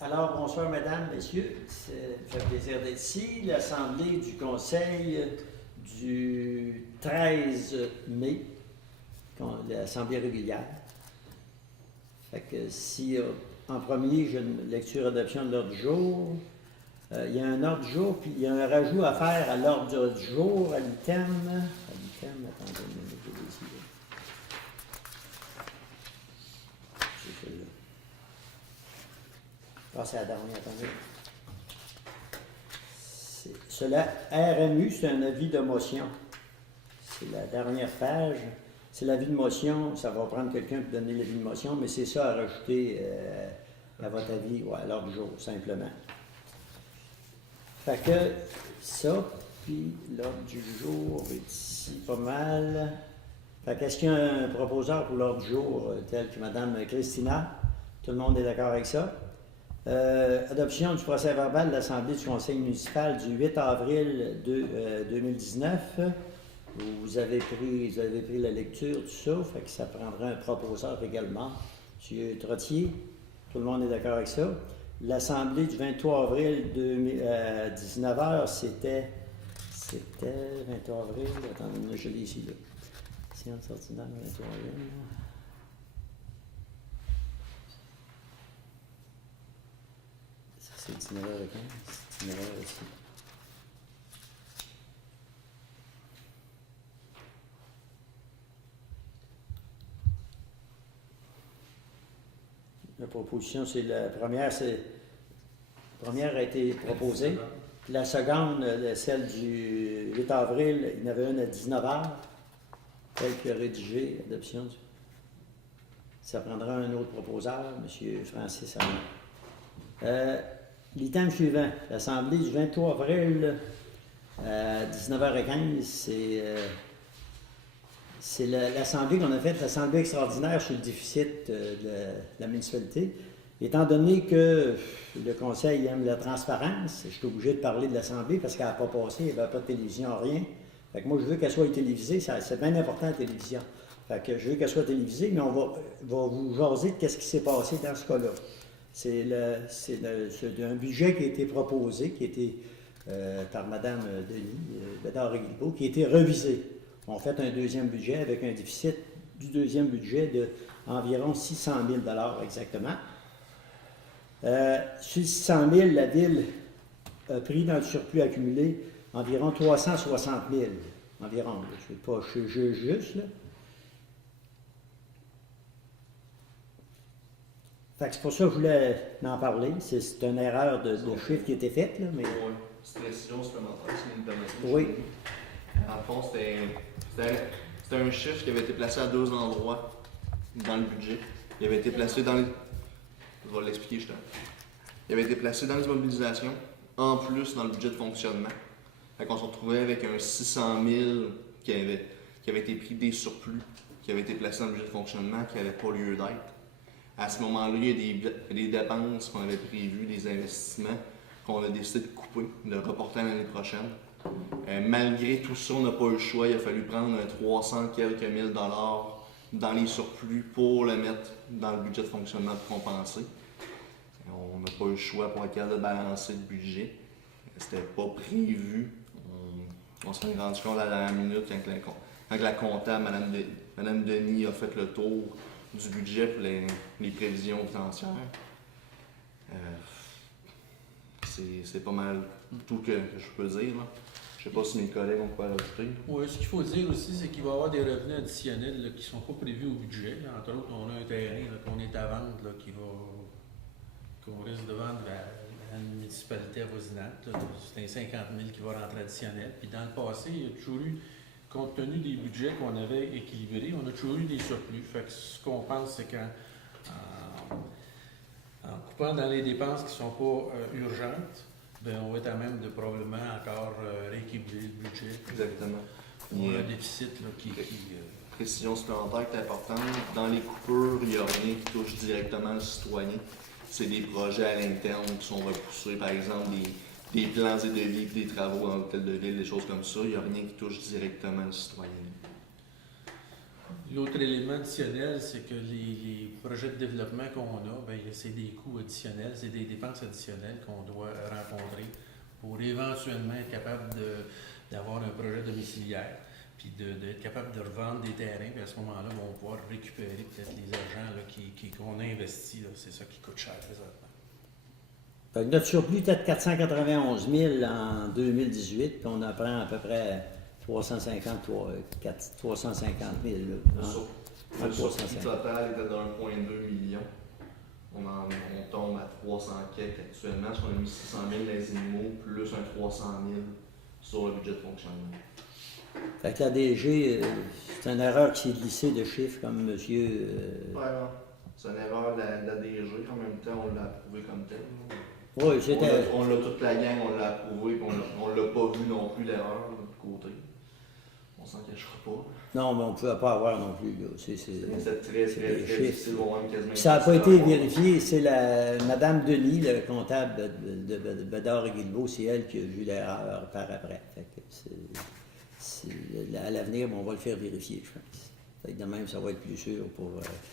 Alors, bonsoir, mesdames, messieurs. Ça me fait plaisir d'être ici. L'Assemblée du Conseil du 13 mai, l'Assemblée régulière. Fait que si, en premier, j'ai une lecture-adoption de l'ordre du jour, il y a un ordre du jour, puis il y a un rajout à faire à l'ordre du jour, à l'item. Attendez une minute, je vais ici. C'est celui-là. Ah, c'est la dernière, attendez. Cela, RMU, c'est un avis de motion. C'est la dernière page. C'est l'avis de motion. Ça va prendre quelqu'un pour donner l'avis de motion, mais c'est ça à rajouter à votre avis, à l'ordre du jour, simplement. Fait que ça, puis l'ordre du jour est ici pas mal. Fait qu'est-ce qu'il y a un proposeur pour l'ordre du jour, tel que Mme Christina? Tout le monde est d'accord avec ça? Adoption du procès-verbal de l'Assemblée du Conseil municipal du 8 avril 2019. Vous avez pris la lecture, tout ça, fait que ça prendra un proposeur également. M. Trottier, tout le monde est d'accord avec ça. L'Assemblée du 23 avril 19h, c'était 23 avril, attendez, je l'ai ici, là. Séance ordinaire 23 avril. C'est 19h15, 19h ici. La proposition, c'est la première, a été proposée. La seconde, celle du 8 avril, il y en avait une à 19h, telle que rédigée, adoption. Ça prendra un autre proposeur, M. Francis Armand. L'item suivant, l'Assemblée du 23 avril à 19h15, c'est l'Assemblée qu'on a faite, l'Assemblée extraordinaire sur le déficit de la municipalité. Étant donné que le Conseil aime la transparence, je suis obligé de parler de l'Assemblée parce qu'elle n'a pas passé, il n'y avait pas de télévision, rien. Fait que moi, je veux qu'elle soit télévisée, c'est bien important la télévision. Fait que je veux qu'elle soit télévisée, mais on va vous jaser de ce qui s'est passé dans ce cas-là. C'est un budget qui a été proposé, qui a été par Mme Denis, Bédard-Guilbeault, qui a été revisé. On fait un deuxième budget avec un déficit du deuxième budget d'environ 600 000 $ exactement. Sur 600 000, la Ville a pris dans le surplus accumulé environ 360 000. Environ, je ne sais pas, je juste, là. Fait que c'est pour ça que je voulais en parler. C'est une erreur de chiffre qui a été faite, là, mais... Oui, c'est précision supplémentaire, c'est une permission. Oui. En fond, c'était un chiffre qui avait été placé à deux endroits dans le budget. Il avait été placé dans les... Je vais l'expliquer justement. Il avait été placé dans les mobilisations, en plus dans le budget de fonctionnement. Fait qu'on se retrouvait avec un 600 000 qui avait été pris des surplus, qui avait été placé dans le budget de fonctionnement, qui n'avait pas lieu d'être. À ce moment-là, il y a des dépenses qu'on avait prévues, des investissements qu'on a décidé de couper, de reporter à l'année prochaine. Malgré tout ça, on n'a pas eu le choix. Il a fallu prendre 300 quelques mille dollars dans les surplus pour le mettre dans le budget de fonctionnement pour compenser. On n'a pas eu le choix pour être capable de balancer le budget. C'était pas prévu. On s'en est rendu compte à la minute quand la comptable, Mme Denis, a fait le tour du budget pour les prévisions financières. C'est pas mal tout que je peux dire. Là. Je sais pas si mes collègues ont quoi rajouter. Oui, ce qu'il faut dire aussi, c'est qu'il va y avoir des revenus additionnels là, qui ne sont pas prévus au budget. Là. Entre autres, on a un terrain qu'on est à vendre, qu'on risque de vendre à une municipalité avoisinante. C'est un 50 000 qui va rentrer additionnel. Puis dans le passé, il y a toujours eu, compte tenu des budgets qu'on avait équilibrés, on a toujours eu des surplus. Fait que ce qu'on pense, c'est qu'en coupant dans les dépenses qui ne sont pas urgentes, ben, on va être à même de probablement encore rééquilibrer le budget. Exactement. Pour un déficit là, Précision supplémentaire qui est importante. Dans les coupures, il n'y a rien qui touche directement le citoyen. C'est des projets à l'interne qui sont repoussés, par exemple des plans et devis, des travaux dans l'hôtel de ville, des choses comme ça. Il n'y a rien qui touche directement le citoyen. L'autre élément additionnel, c'est que les projets de développement qu'on a, ben, c'est des coûts additionnels, c'est des dépenses additionnelles qu'on doit rencontrer pour éventuellement être capable d'avoir un projet domiciliaire, puis d'être capable de revendre des terrains, puis à ce moment-là, on va pouvoir récupérer peut-être les argents là, qu'on a investis. C'est ça qui coûte cher présentement. Fait que notre surplus était de 491 000 en 2018, puis on apprend à peu près 350 000. Là, Le surplus total était de 1,2 million. On tombe à 300 quelques actuellement, parce qu'on a mis 600 000 dans les animaux, plus un 300 000 sur le budget de fonctionnement. Fait que la DG, c'est une erreur qui s'est glissée de chiffres comme monsieur. Ouais, c'est une erreur de la DG. En même temps, on l'a approuvé comme tel. Oui, c'était. On l'a toute la gang, on l'a approuvé, puis on l'a pas vu non plus l'erreur de notre côté. On s'en cachera pas. Non, mais on ne pouvait pas avoir non plus. C'est très difficile, même quasiment. Ça n'a pas été vérifié. C'est la Madame Denis, le comptable de Bédard et Guilbeault, c'est elle qui a vu l'erreur par après. Fait que à l'avenir, on va le faire vérifier, je pense. Fait que de même, ça va être plus sûr pour.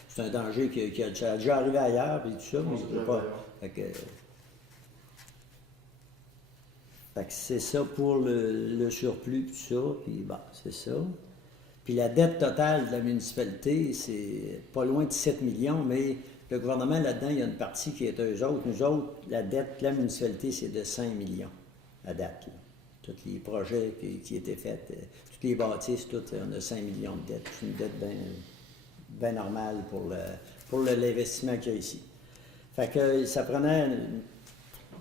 C'est un danger qui a déjà arrivé ailleurs, puis tout ça, mais je ne veux pas. Fait que c'est ça pour le surplus, tout ça, puis bon, c'est ça. Puis la dette totale de la municipalité, c'est pas loin de 7 millions, mais le gouvernement, là-dedans, il y a une partie qui est eux autres. Nous autres, la dette de la municipalité, c'est de 5 millions à date. Là. Tous les projets qui étaient faits, toutes les bâtisses, tout, on a 5 millions de dettes. C'est une dette bien normale pour l'investissement qu'il y a ici. Fait que ça prenait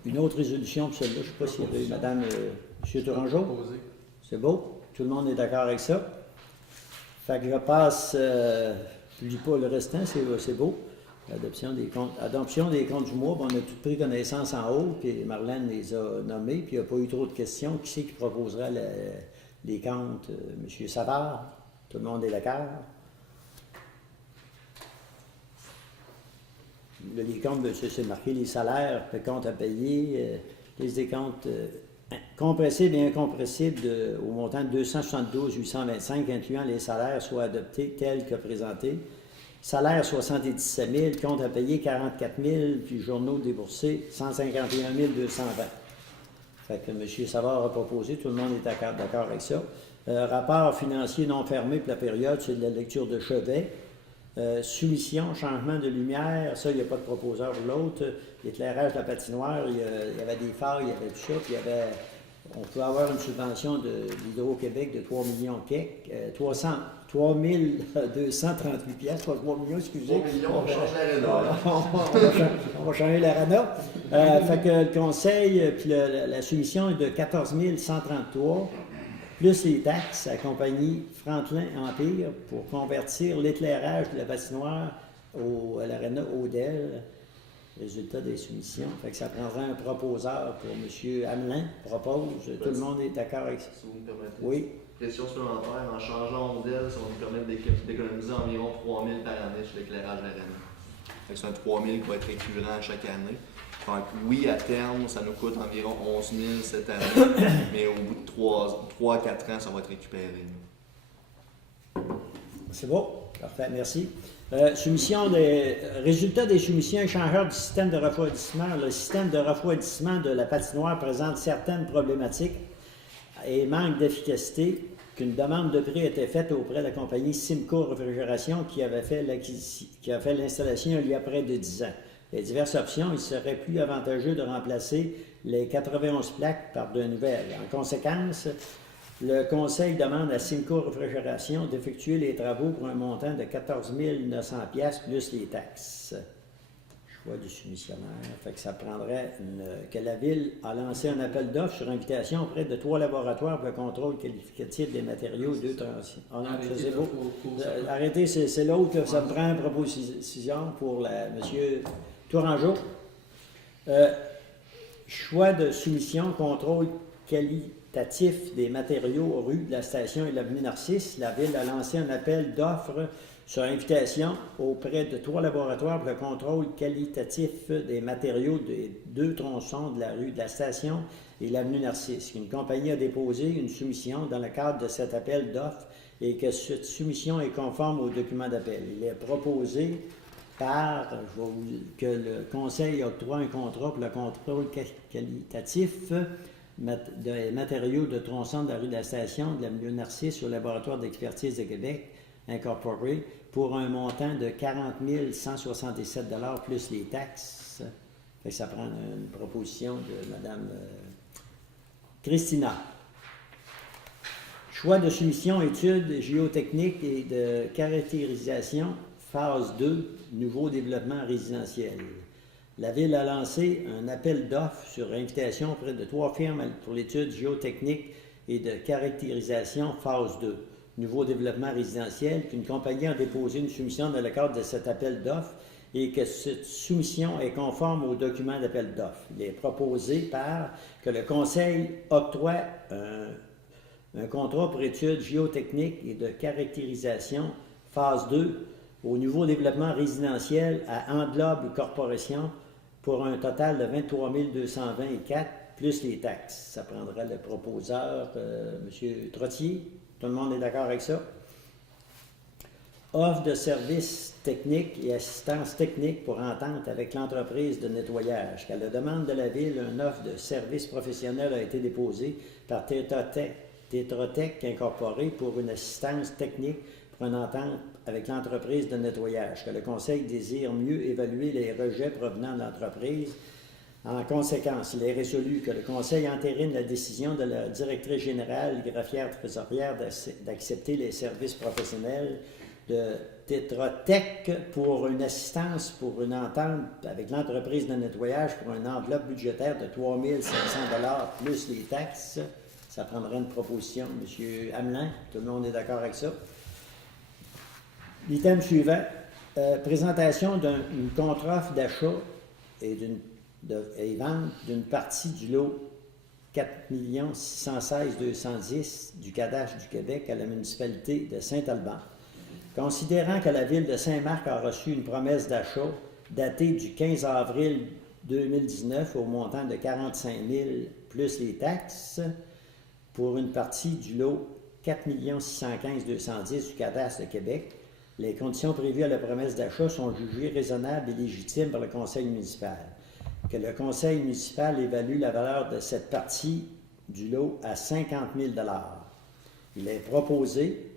une autre résolution pour celle-là. Je ne sais pas s'il y avait Madame, M. Tourangeau. C'est beau? Tout le monde est d'accord avec ça? Fait que je passe, je ne lis pas le restant, c'est beau. Adoption des comptes du mois, on a tout pris connaissance en haut, puis Marlène les a nommés, puis il n'y a pas eu trop de questions. Qui c'est qui proposera les comptes? M. Savard? Tout le monde est d'accord? Les comptes, c'est marqué les salaires, les comptes à payer, les décomptes compressibles et incompressibles au montant de 272 825, incluant les salaires, soient adoptés tels que présentés. Salaire 77 000, compte à payer 44 000, puis journaux déboursés 151 220. Fait que M. Savard a proposé, tout le monde est d'accord avec ça. Rapport financier non fermé pour la période, c'est de la lecture de chevet. Soumission, changement de lumière, ça, il n'y a pas de proposeur pour l'autre. L'éclairage de la patinoire, il y avait des phares, il y avait tout ça, puis on peut avoir une subvention de l'Hydro-Québec de 3 millions quelques, 3 238 piastres, pas 3 millions, excusez. 3 millions, on change l'ARENA. On va changer l'ARENA. Fait que le conseil, puis la soumission est de 14 133, plus les taxes à compagnie Franklin Empire pour convertir l'éclairage de la patinoire à l'ARENA Odell. Résultat des soumissions. Fait que ça prendra un proposeur pour M. Hamelin. Propose. Tout le monde est d'accord avec ça. Si vous me permettez. Oui. Pression supplémentaire, en changeant Odell, ça va nous permettre d'économiser environ 3 000 par année sur l'éclairage de l'ARENA. C'est un 3 000 qui va être récurrent chaque année. Donc, oui, à terme, ça nous coûte environ 11 000 cette année, mais au bout de 3 à 4 ans, ça va être récupéré. C'est beau. Parfait, merci. Résultat des soumissions échangeurs du système de refroidissement. Le système de refroidissement de la patinoire présente certaines problématiques et manque d'efficacité. Qu'une demande de prix a été faite auprès de la compagnie Simco Réfrigération qui a fait l'installation il y a près de 10 ans. Les diverses options, il serait plus avantageux de remplacer les 91 plaques par de nouvelles. En conséquence, le Conseil demande à Simco Réfrigération d'effectuer les travaux pour un montant de 14 900 piastres plus les taxes. Choix du soumissionnaire. Fait que ça prendrait que la Ville a lancé un appel d'offres sur invitation auprès de 3 laboratoires pour le contrôle qualificatif des matériaux, 2 transitions. Arrêtez, c'est l'autre. Ça me prend une proposition pour M. Tourangeau. Choix de soumission, contrôle qualitatif des matériaux rue de la station et l'avenue Narcisse. La Ville a lancé un appel d'offres sur invitation auprès de 3 laboratoires pour le contrôle qualitatif des matériaux des 2 tronçons de la rue de la station et l'avenue Narcisse. Une compagnie a déposé une soumission dans le cadre de cet appel d'offres et que cette soumission est conforme au document d'appel. Il est proposé que le Conseil octroie un contrat pour le contrôle qualitatif des matériaux de tronçon de la rue de la Station de l'avenue Narcisse au laboratoire d'expertise de Québec, incorporé, pour un montant de 40 167 $ plus les taxes. Fait que ça prend une proposition de Mme Christina. Choix de soumission, études géotechniques et de caractérisation, phase 2, nouveau développement résidentiel. La Ville a lancé un appel d'offres sur invitation auprès de 3 firmes pour l'étude géotechnique et de caractérisation, phase 2, nouveau développement résidentiel, qu'une compagnie a déposé une soumission dans le cadre de cet appel d'offres et que cette soumission est conforme au document d'appel d'offres. Il est proposé que le Conseil octroie un contrat pour études géotechniques et de caractérisation, phase 2, au nouveau développement résidentiel à Englobe Corporation pour un total de 23 224 plus les taxes. Ça prendra le proposeur, M. Trottier. Tout le monde est d'accord avec ça? Offre de services techniques et assistance technique pour entente avec l'entreprise de nettoyage. Qu'à la demande de la Ville, une offre de services professionnels a été déposée par Tétrotech Incorporé pour une assistance technique pour une entente avec l'entreprise de nettoyage. Que le Conseil désire mieux évaluer les rejets provenant de l'entreprise. En conséquence, il est résolu que le Conseil entérine la décision de la directrice générale, greffière trésorière, d'accepter les services professionnels de Tétrotech pour une assistance pour une entente avec l'entreprise de nettoyage pour une enveloppe budgétaire de 3 500 $ plus les taxes. Ça prendrait une proposition. M. Hamelin, tout le monde est d'accord avec ça? L'item suivant, présentation d'une contre-offre d'achat et vente d'une partie du lot 4 616 210 du cadastre du Québec à la municipalité de Saint-Alban. Considérant que la Ville de Saint-Marc a reçu une promesse d'achat datée du 15 avril 2019 au montant de 45 000 plus les taxes pour une partie du lot 4 615 210 du cadastre de Québec, les conditions prévues à la promesse d'achat sont jugées raisonnables et légitimes par le Conseil municipal. Que le Conseil municipal évalue la valeur de cette partie du lot à 50 000 $. Il est proposé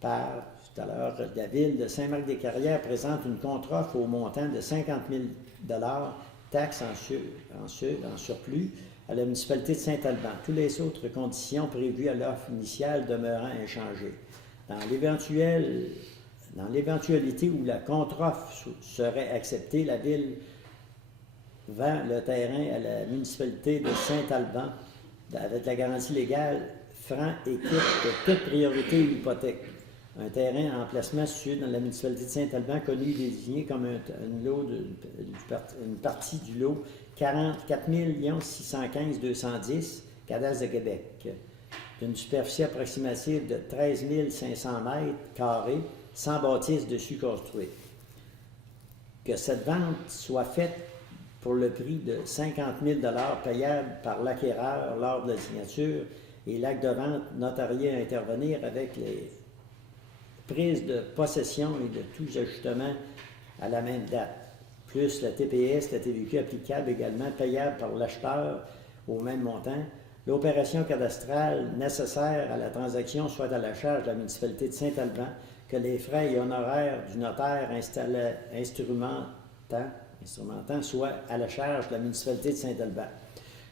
par, tout à l'heure, la Ville de Saint-Marc-des-Carrières présente une contre-offre au montant de 50 000 $, taxes en surplus, à la municipalité de Saint-Alban. Toutes les autres conditions prévues à l'offre initiale demeurant inchangées. Dans l'éventualité où la contre-offre serait acceptée, la Ville vend le terrain à la municipalité de Saint-Alban avec la garantie légale franc et quitte de toute priorité ou hypothèque. Un terrain en placement situé dans la municipalité de Saint-Alban, connu et désigné comme une partie du lot 44 615 210, cadastre de Québec, d'une superficie approximative de 13 500 mètres carrés, sans bâtisse dessus construite. Que cette vente soit faite pour le prix de 50 000 $ payable par l'acquéreur lors de la signature et l'acte de vente notarié à intervenir avec les prises de possession et de tous ajustements à la même date, plus la TPS, la TVQ applicable également payable par l'acheteur au même montant. L'opération cadastrale nécessaire à la transaction soit à la charge de la municipalité de Saint-Alban, que les frais et honoraires du notaire instrumentant soient à la charge de la municipalité de Saint-Alban,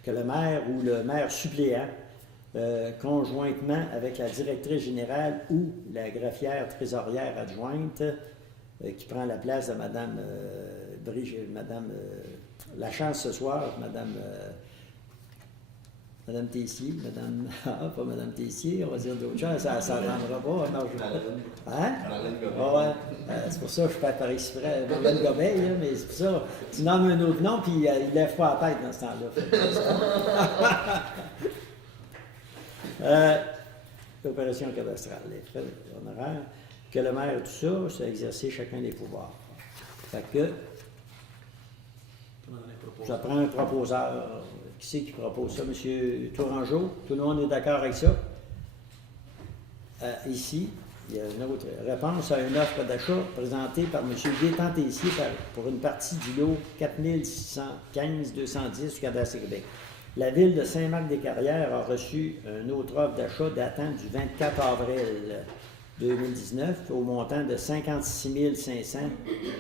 que le maire ou le maire suppléant, conjointement avec la directrice générale ou la greffière trésorière adjointe, qui prend la place de Mme Lachance ce soir, Mme Tessier, pas Mme Tessier, on va dire d'autres choses, ça ne rendra pas. Non, hein? Ouais, c'est pour ça que je fais par exprès Marlène Gobet, mais c'est pour ça, tu nommes un autre nom, puis il lève pas la tête dans ce temps-là. L'opération cadastrale, les frais honoraires, que le maire, tout ça, c'est exercer chacun des pouvoirs. Fait que, ça prend un proposeur. Qui c'est qui propose ça? M. Tourangeau? Tout le monde est d'accord avec ça? ici, il y a une autre réponse à une offre d'achat présentée par M. Gaétan Tessier pour une partie du lot 4615-210 du Cadastre Québec. La Ville de Saint-Marc-des-Carrières a reçu une autre offre d'achat datant du 24 avril 2019 au montant de 56 500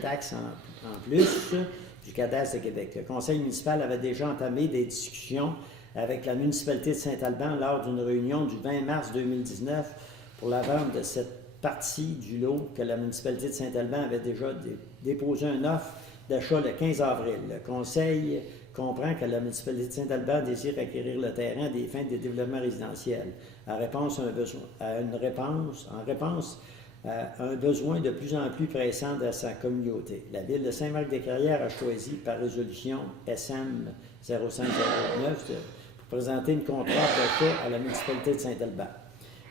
taxes en plus du Cadastre de Québec. Le Conseil municipal avait déjà entamé des discussions avec la municipalité de Saint-Alban lors d'une réunion du 20 mars 2019 pour la vente de cette partie du lot que la municipalité de Saint-Alban avait déjà déposé une offre d'achat le 15 avril. Le Conseil comprend que la municipalité de Saint-Alban désire acquérir le terrain à des fins de développement résidentiel en réponse à un besoin de plus en plus pressant de sa communauté. La Ville de Saint-Marc-des-Carrières a choisi par résolution SM 0509 pour présenter une contrainte d'achat à la municipalité de Saint-Alban.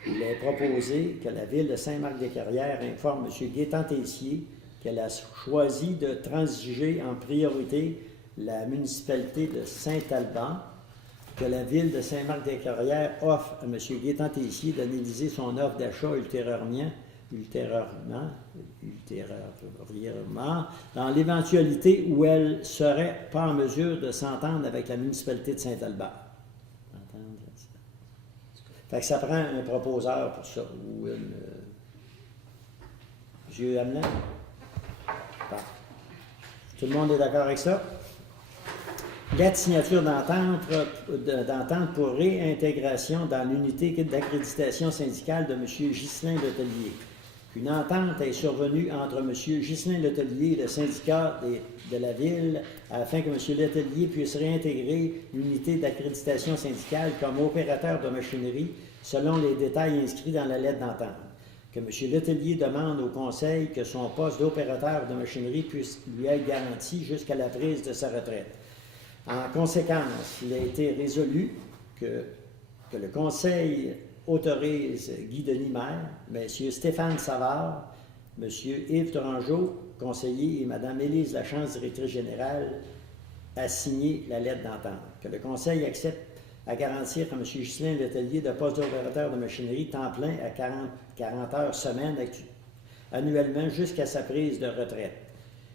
Il est proposé que la Ville de Saint-Marc-des-Carrières informe M. Gaétan Tessier qu'elle a choisi de transiger en priorité la municipalité de Saint-Alban, que la Ville de Saint-Marc-des-Carrières offre à M. Gaétan Tessier d'analyser son offre d'achat ultérieurement, dans l'éventualité où elle ne serait pas en mesure de s'entendre avec la municipalité de Saint-Alban. Fait que ça prend un proposeur pour ça, ou une... M. Hamelin? Bon. Tout le monde est d'accord avec ça? Lettre signature d'entente pour réintégration dans l'unité d'accréditation syndicale de M. Ghislain Letellier. Une entente est survenue entre M. Ghislain Letellier et le syndicat de la Ville afin que M. Letellier puisse réintégrer l'unité d'accréditation syndicale comme opérateur de machinerie selon les détails inscrits dans la lettre d'entente. Que M. Letellier demande au Conseil que son poste d'opérateur de machinerie puisse lui être garanti jusqu'à la prise de sa retraite. En conséquence, il a été résolu que le Conseil autorise Guy Denis maire, M. Stéphane Savard, M. Yves Tourangeau, conseiller, et Mme Élise Lachance, directrice générale, à signer la lettre d'entente. Que le Conseil accepte à garantir à M. Ghislain Letellier de poste d'opérateur de machinerie temps plein à 40 heures semaine annuellement jusqu'à sa prise de retraite.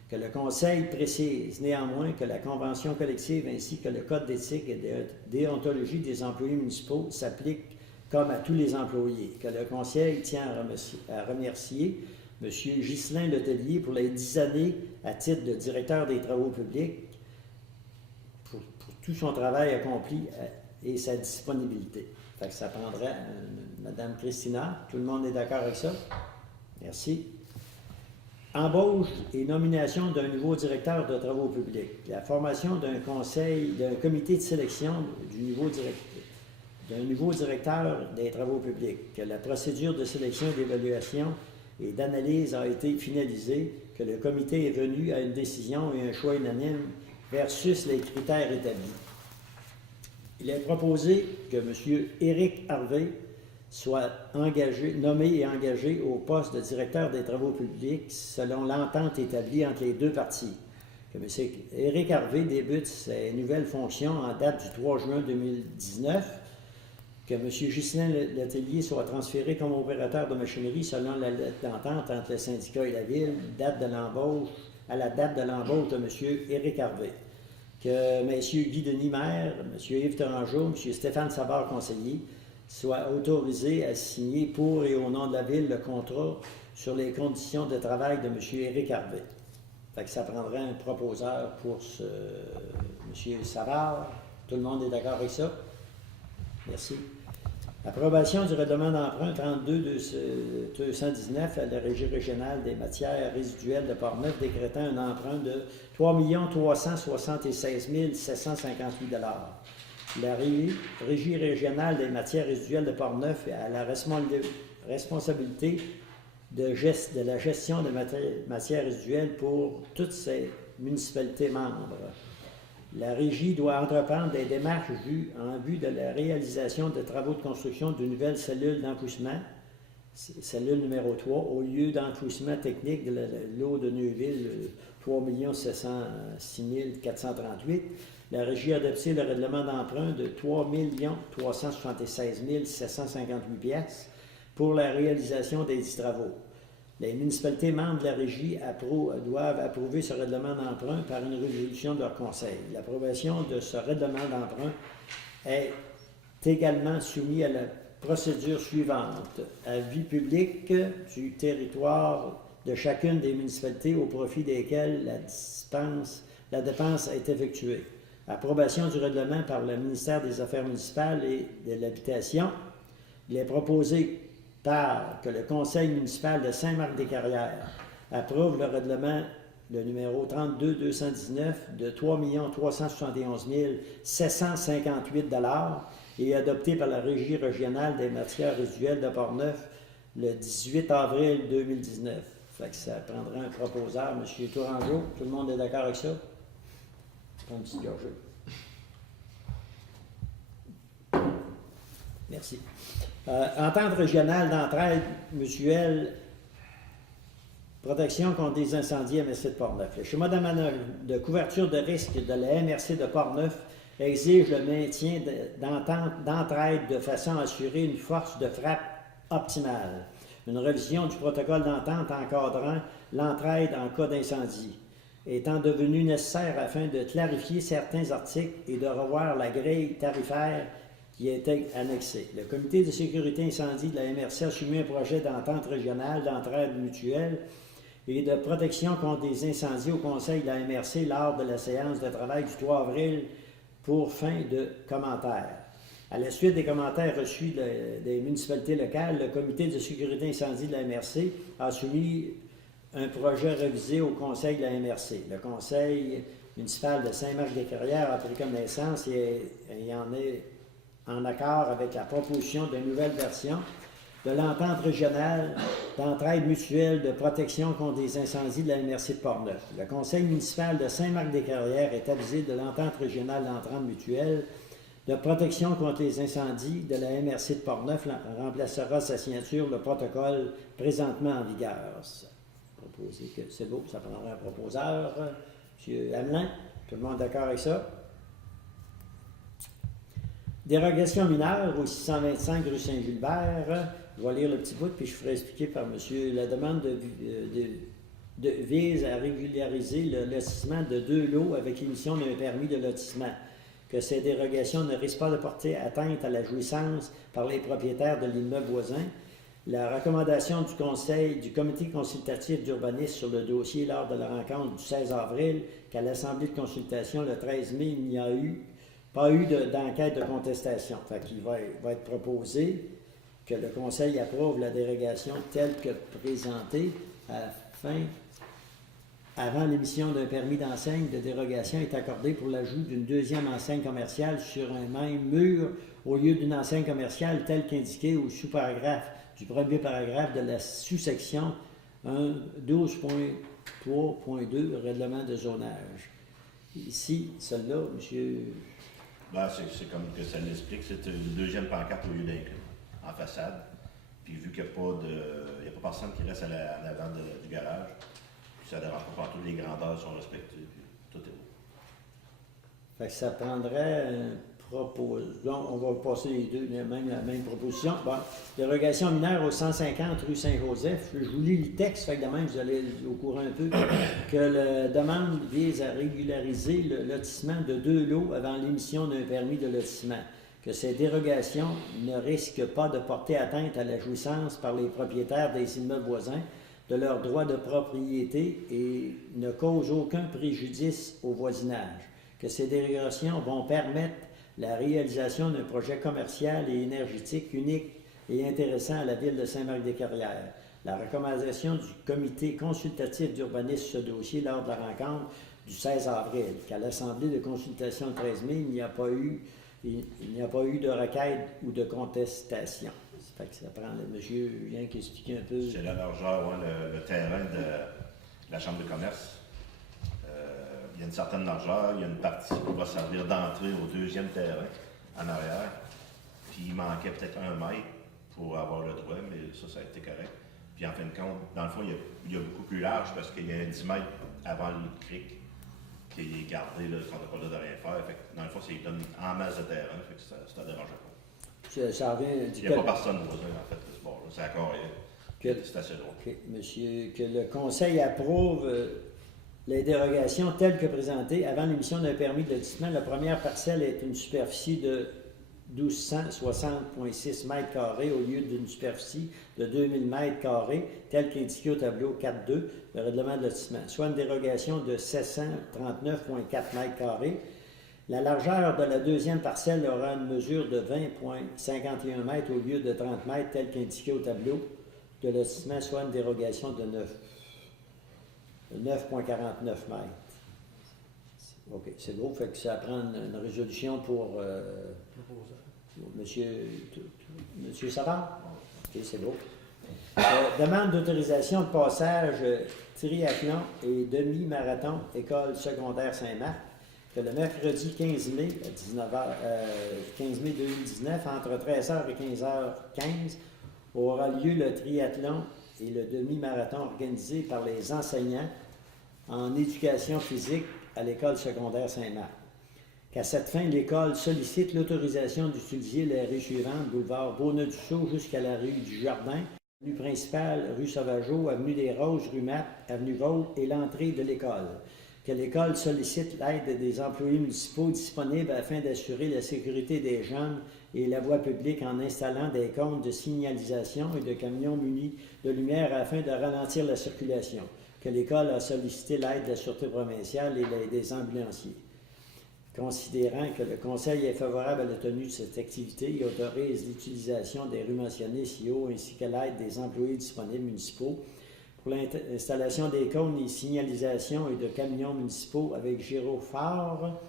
Que le Conseil précise néanmoins que la Convention collective ainsi que le Code d'éthique et de déontologie des employés municipaux s'appliquent comme à tous les employés. Que le Conseil tient à remercier M. Ghislain Letellier pour les 10 années à titre de directeur des travaux publics pour tout son travail accompli et sa disponibilité. Fait que ça prendrait Mme Christina. Tout le monde est d'accord avec ça? Merci. Embauche et nomination d'un nouveau directeur de travaux publics. La formation d'un comité de sélection d'un nouveau directeur des travaux publics. Que la procédure de sélection, d'évaluation et d'analyse a été finalisée. Que le comité est venu à une décision et un choix unanime versus les critères établis. Il est proposé que M. Éric Harvey soit nommé et engagé au poste de directeur des travaux publics selon l'entente établie entre les deux parties. Que M. Éric Harvey débute ses nouvelles fonctions en date du 3 juin 2019. Que M. Ghislain Letellier soit transféré comme opérateur de machinerie selon la lettre d'entente entre le syndicat et la Ville, à la date de l'embauche de M. Éric Harvey. Que M. Guy Denis maire, M. Yves Tourangeau, M. Stéphane Savard conseiller, soit autorisé à signer pour et au nom de la Ville le contrat sur les conditions de travail de M. Éric Harvey. Fait que ça prendrait un proposeur pour M. Savard. Tout le monde est d'accord avec ça? Merci. Approbation du règlement d'emprunt 32-219 à la Régie régionale des matières résiduelles de Portneuf décrétant un emprunt de 3 376 758 $. La Régie régionale des matières résiduelles de Portneuf a la responsabilité de la gestion des matières résiduelles pour toutes ses municipalités membres. La Régie doit entreprendre des démarches en vue de la réalisation de travaux de construction d'une nouvelle cellule d'enfouissement, cellule numéro 3, au lieu d'enfouissement technique de l'eau de Neuville, 3 706 438. La Régie a adopté le règlement d'emprunt de 3 376 758 $. pour la réalisation des dits travaux. Les municipalités membres de la régie doivent approuver ce règlement d'emprunt par une résolution de leur conseil. L'approbation de ce règlement d'emprunt est également soumise à la procédure suivante. Avis public du territoire de chacune des municipalités au profit desquelles la dépense est effectuée. Approbation du règlement par le ministère des Affaires municipales et de l'Habitation. Il est proposé que le conseil municipal de Saint-Marc-des-Carrières approuve le règlement, le numéro 32-219 de 3 371 758 $ et adopté par la Régie régionale des matières résiduelles de Portneuf le 18 avril 2019. Fait que ça prendra un proposeur, M. Tourangeau. Tout le monde est d'accord avec ça? Prends une petite gorgée. Merci. Entente régionale d'entraide mutuelle, protection contre des incendies MRC de Portneuf. Le schéma de couverture de risque de la MRC de Portneuf exige le maintien d'entente d'entraide de façon à assurer une force de frappe optimale. Une révision du protocole d'entente encadrant l'entraide en cas d'incendie étant devenue nécessaire afin de clarifier certains articles et de revoir la grille tarifaire qui était annexée. Le comité de sécurité incendie de la MRC a soumis un projet d'entente régionale d'entraide mutuelle et de protection contre des incendies au conseil de la MRC lors de la séance de travail du 3 avril pour fin de commentaires. À la suite des commentaires reçus des municipalités locales, le comité de sécurité incendie de la MRC a soumis un projet révisé au conseil de la MRC. Le conseil municipal de Saint-Marc-des-Carrières a pris connaissance et en est en accord avec la proposition d'une nouvelle version de l'entente régionale d'entraide mutuelle de protection contre des incendies de la MRC de Portneuf. Le conseil municipal de Saint-Marc-des-Carrières est avisé de l'entente régionale d'entraide mutuelle de protection contre les incendies de la MRC de Portneuf remplacera sa signature le protocole présentement en vigueur. Proposé que c'est beau, ça prendra un proposeur. M. Hamelin, tout le monde d'accord avec ça? Dérogation mineure au 625 rue Saint-Gilbert. Je vais lire le petit bout, puis je ferai expliquer par monsieur. La demande vise à régulariser le lotissement de 2 lots avec l'émission d'un permis de lotissement. Que ces dérogations ne risquent pas de porter atteinte à la jouissance par les propriétaires de l'immeuble voisin. La recommandation du comité consultatif d'urbanisme sur le dossier lors de la rencontre du 16 avril, qu'à l'Assemblée de consultation le 13 mai, il n'y a pas eu d'enquête de contestation. Fait qu'il va être proposé que le Conseil approuve la dérogation telle que présentée avant l'émission d'un permis d'enseigne de dérogation est accordée pour l'ajout d'une deuxième enseigne commerciale sur un même mur au lieu d'une enseigne commerciale telle qu'indiquée au sous-paragraphe du premier paragraphe de la sous-section 12.3.2 règlement de zonage. Ici, celle-là, monsieur... Ben, c'est comme que ça l'explique, c'est une deuxième pancarte au lieu d'inclus, en façade. Puis vu qu'il n'y a pas personne qui reste en avant du garage, puis ça ne dérange pas partout, les grandeurs sont respectées, puis tout est beau. Fait que ça prendrait on va passer les deux, la même proposition. Bon, dérogation mineure au 150 rue Saint-Joseph. Je vous lis le texte, fait que de même, vous allez au courant un peu. Que la demande vise à régulariser le lotissement de 2 lots avant l'émission d'un permis de lotissement. Que ces dérogations ne risquent pas de porter atteinte à la jouissance par les propriétaires des immeubles voisins de leurs droits de propriété et ne causent aucun préjudice au voisinage. Que ces dérogations vont permettre la réalisation d'un projet commercial et énergétique unique et intéressant à la ville de Saint-Marc-des-Carrières. La recommandation du comité consultatif d'urbanisme sur ce dossier lors de la rencontre du 16 avril, qu'à l'Assemblée de consultation le 13 mai, il n'y a pas eu de requête ou de contestation. Ça fait que ça prend le monsieur vient qui explique un peu. C'est la largeur, le terrain de la Chambre de commerce. Il y a une certaine largeur, il y a une partie qui va servir d'entrée au deuxième terrain en arrière. Puis il manquait peut-être 1 mètre pour avoir le droit, mais ça a été correct. Puis en fin de compte, dans le fond, il y a beaucoup plus large parce qu'il y a 10 mètres avant le cric qui est gardé, là, qu'on n'a pas le droit de rien faire. Fait que, dans le fond, ça lui donne en masse de terrain, fait que ça ne dérange pas. Ça revient il n'y a pas personne voisin, en fait. bord, là. C'est à Carrière. Que- C'est assez drôle. OK. Monsieur, que le Conseil approuve les dérogations telles que présentées avant l'émission d'un permis de lotissement. La première parcelle est une superficie de 1260,6 mètres carrés au lieu d'une superficie de 2000 mètres carrés, telle qu'indiquée au tableau 4.2, le règlement de lotissement, soit une dérogation de 739,4 mètres carrés. La largeur de la deuxième parcelle aura une mesure de 20,51 mètres au lieu de 30 mètres, telle qu'indiquée au tableau de lotissement, soit une dérogation de 9,49 mètres. OK, c'est beau, fait que ça prend une résolution pour Monsieur Savard. OK, c'est beau. Demande d'autorisation de passage triathlon et demi-marathon École secondaire Saint-Marc, que le mercredi 15 mai, à 15 mai 2019, entre 13h et 15h15, aura lieu le triathlon et le demi-marathon organisé par les enseignants en éducation physique à l'École secondaire Saint-Marc. Qu'à cette fin, l'école sollicite l'autorisation d'utiliser les rues suivantes, boulevard Beauneuf-du-Sault jusqu'à la rue du Jardin, avenue principale, rue Sauvageau, avenue des Roses, rue Matte, avenue Vaule et l'entrée de l'école. Que l'école sollicite l'aide des employés municipaux disponibles afin d'assurer la sécurité des jeunes et la voie publique en installant des cônes de signalisation et de camions munis de lumière afin de ralentir la circulation. Que l'école a sollicité l'aide de la Sûreté provinciale et des ambulanciers. Considérant que le Conseil est favorable à la tenue de cette activité et autorise l'utilisation des rues mentionnées ci haut ainsi que l'aide des employés disponibles municipaux pour l'installation des cônes et signalisations et de camions municipaux avec gyrophare,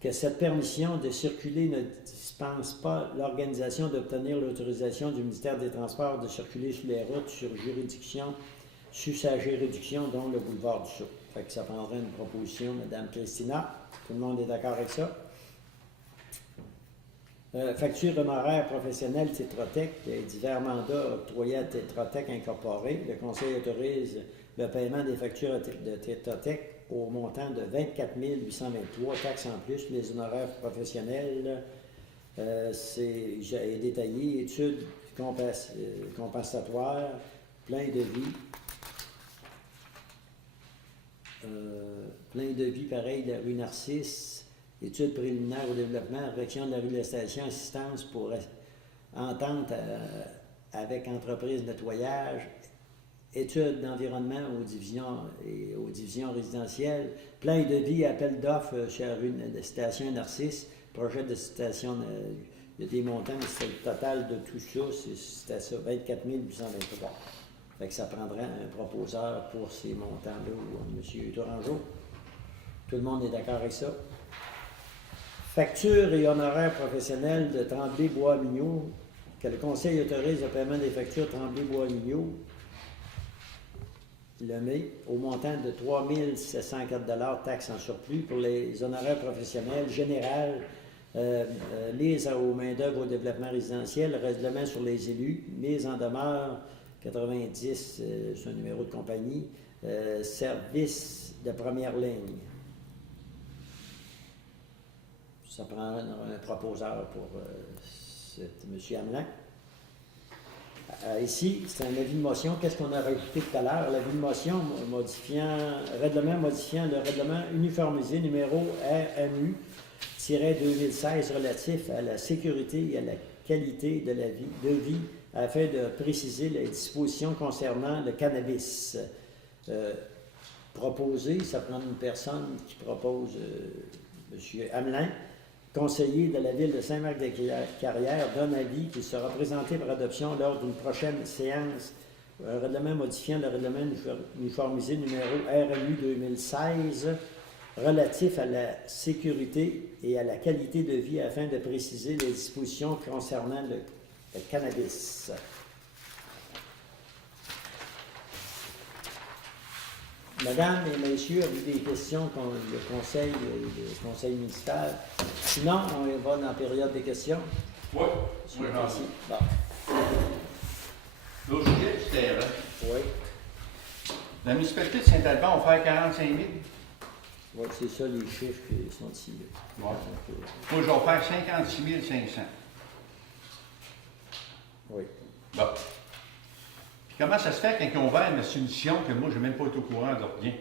que cette permission de circuler ne dispense pas l'organisation d'obtenir l'autorisation du ministère des Transports de circuler sur les routes sur sa juridiction, dont le boulevard du Sault. Fait que ça prendrait une proposition, Mme Christina. Tout le monde est d'accord avec ça? Facture honoraire professionnelle Tétratec, divers mandats octroyés à Tétratec Incorporé. Le Conseil autorise le paiement des factures de Tétratec au montant de 24 823, taxes en plus, les honoraires professionnels. J'ai détaillé, études compensatoires, plein de vie. Plein de vie, pareil, la rue Narcisse, études préliminaires au développement, réaction de la rue de la Station, assistance pour entente avec entreprise nettoyage, études d'environnement aux divisions résidentielles, plein de vie, appel d'offres chez la rue de Station Narcisse, projet de station, il y a des montants, c'est le total de tout ça, c'était ça, 24 823. Fait que ça prendrait un proposeur pour ces montants-là, M. Tourangeau. Tout le monde est d'accord avec ça. Factures et honoraires professionnels de Tremblay-Bois-Mignot, que le Conseil autorise le paiement des factures Tremblay-Bois-Mignot, le mai, au montant de 3 704 taxes en surplus pour les honoraires professionnels généraux, mise aux main-d'œuvre au développement résidentiel, règlement sur les élus, mise en demeure 90, c'est un numéro de compagnie, service de première ligne. Ça prend un proposeur pour M. Hamelin. Ici, c'est un avis de motion. Qu'est-ce qu'on a rajouté tout à l'heure? L'avis de motion règlement modifiant le règlement uniformisé numéro RMU-2016 relatif à la sécurité et à la qualité de la vie, afin de préciser les dispositions concernant le cannabis. Proposé, ça prend une personne qui propose M. Hamelin, conseiller de la ville de Saint-Marc-des-Carrières, donne avis qui sera présenté pour adoption lors d'une prochaine séance. Un règlement modifiant le règlement uniformisé numéro RMU 2016 relatif à la sécurité et à la qualité de vie afin de préciser les dispositions concernant le cannabis. Mesdames et messieurs, avez-vous des questions contre le conseil municipal? Sinon, on va dans la période des questions. Oui, oui, Merci. Bon. L'objet du terrain. Oui. La municipalité de Saint-Alban a offert 45 000. Oui, c'est ça les chiffres qui sont ici. Ouais. Moi, j'ai offert 56 500. Oui. Bon. Comment ça se fait quand ils ont ouvert ma soumission que moi, je n'ai même pas été au courant de leur bien?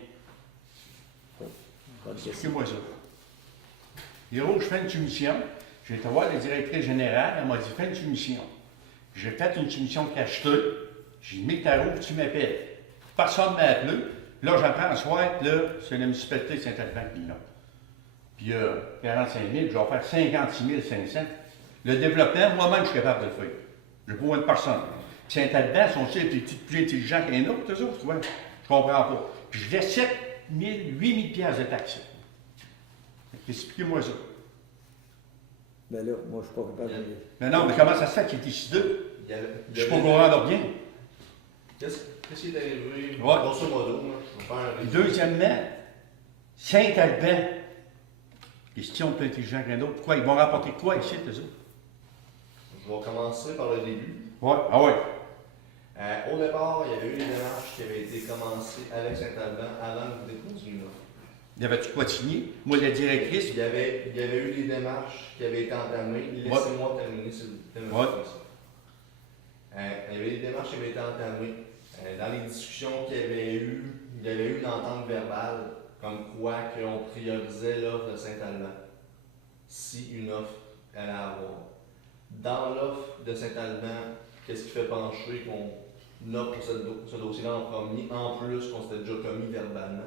Bonne question. Expliquez-moi ça. Héros, je fais une soumission. J'ai été voir la directrice générale, elle m'a dit fais une soumission. J'ai fait une soumission cachetée. J'ai mis ta roue, tu m'appelles. Personne ne m'a appelé. Là, j'apprends ce soir que là, c'est la municipalité de Saint-Alban qui l'a. Puis 45 000, je vais en faire 56 500. Le développement, moi-même, je suis capable de le faire. Je n'ai pas besoin de personne. Saint-Alban, sont aussi plus intelligents qu'un autre, eux autres, ouais. Je comprends pas. Puis je laisse 7 000, 8 000 piastres de taxes. Expliquez-moi ça. Ben là, moi, je suis pas capable de... Mais non, mais comment ça se fait qu'ils étaient ici deux? Je suis pas au courant de leur bien. Qu'est-ce qui est arrivé? Ouais. Grosso modo, là, je vais faire un Puis résumé. deuxièmement, Saint-Alban, question plus intelligent qu'un autre. Pourquoi? Ils vont rapporter quoi ici, eux autres? Je vais commencer par le début. Ouais, ah ouais. Au départ, il y avait eu des démarches qui avaient été commencées avec Saint-Alban avant que vous déposiez une offre. Il y avait-tu quoi de signé? Moi, la directrice, Il y avait eu des démarches qui avaient été entamées. Laissez-moi terminer, s'il vous plaît. Ouais. Il y avait des démarches qui avaient été entamées. Dans les discussions qu'il y avait eu, il y avait eu une entente verbale comme quoi on priorisait l'offre de Saint-Alban si une offre allait avoir. Dans l'offre de Saint-Alban, qu'est-ce qui fait pencher qu'on offre ce dossier-là en premier, en plus qu'on s'était déjà commis verbalement?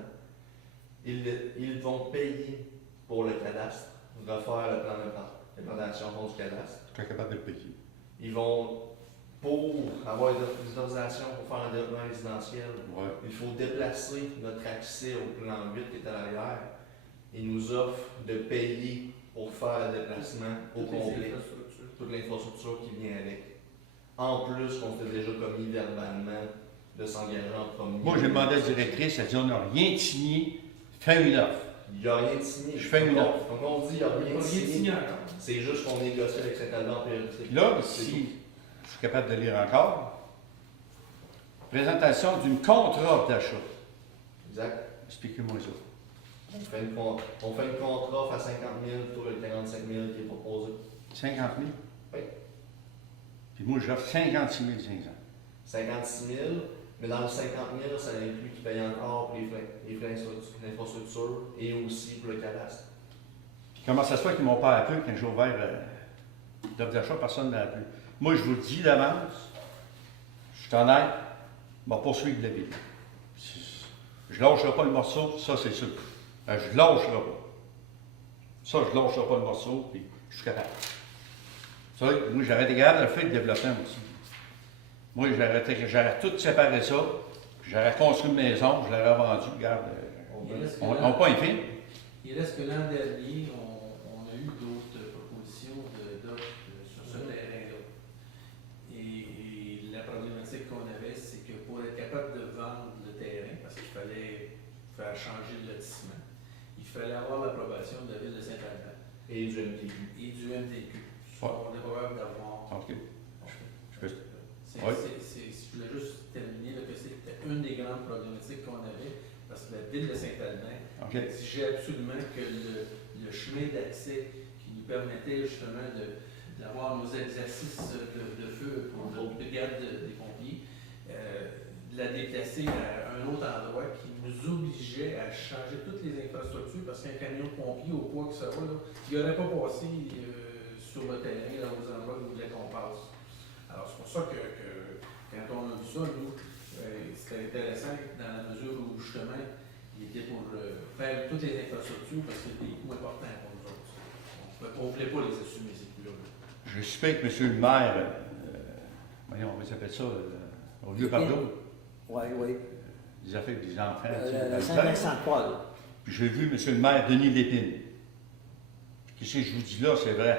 Ils vont payer pour le cadastre, refaire le plan d'implantation du cadastre. je suis capable de le payer. Ils vont, pour avoir des autorisations pour faire un développement résidentiel, Ouais. il faut déplacer notre accès au plan 8 qui est à l'arrière. Ils nous offrent de payer pour faire le déplacement au complet, toute l'infrastructure qui vient avec. En plus, qu'on s'était déjà commis verbalement de s'engager en premier. Moi, j'ai demandé à la directrice, elle dit on n'a rien signé, fais une offre. Il n'y a rien de signé. Je fais une Donc, offre. donc on dit qu'il n'y a rien de signé. C'est juste qu'on négocie avec Saint-Alban en priorité. Puis là, C'est si tout. je suis capable de lire encore, présentation d'une contre-offre d'achat. Exact. Expliquez-moi ça. On fait une contre-offre à 50 000 pour le 45 000 qui est proposé. 50 000? Oui. Puis moi, j'offre 56 500. 56 000, mais dans le 50 000, ça inclut qu'ils payent encore pour les frais d'infrastructure et aussi pour le cadastre. Puis comment ça se fait qu'ils m'ont pas appelé quand j'ai ouvert l'offre d'achat, personne ne m'a appelé. Moi, je vous le dis d'avance, je suis honnête, je vais poursuivre la ville. Je lâcherai pas le morceau, ça c'est sûr. Je lâcherai pas. Ça, je lâcherai pas le morceau, puis je suis capable. Ça, moi, j'aurais été capable de le faire le développement aussi. Moi, j'aurais tout séparé ça, puis j'aurais construit une maison, je l'aurais vendue. Regarde, on n'a pas un film. Il reste que l'an dernier, on a eu d'autres propositions d'offres sur ce terrain-là. Et la problématique qu'on avait, c'est que pour être capable de vendre le terrain, parce qu'il fallait faire changer le lotissement, il fallait avoir l'approbation de la ville de Saint-Alban Et du MTQ. et du MTQ. Ouais. On est capable d'avoir. OK. Je peux- Je Oui. voulais juste terminer là, que c'était une des grandes problématiques qu'on avait, parce que la ville de Saint-Alban OK. exigeait absolument que le chemin d'accès qui nous permettait justement d'avoir nos exercices de feu pour le brigade des pompiers, de la déplacer à un autre endroit qui nous obligeait à changer toutes les infrastructures parce qu'un camion de pompier au poids que ça va, là, il n'aurait pas passé sur le terrain là, aux endroits où il voulait qu'on passe. Alors c'est pour ça que quand on a vu ça, nous, c'était intéressant dans la mesure où justement il était pour faire toutes les infrastructures parce que c'était des coûts importants pour nous autres. On ne voulait pas les assumer, ces coûts-là. Je suspecte que M. le maire, voyons, on va s'appeler ça, au lieu pardon, Oui, oui. des affaires avec des enfants. Le Saint-Vincent-de-Paul. Puis j'ai vu M. le maire Denis Lépine. Qu'est-ce que je vous dis là, c'est vrai.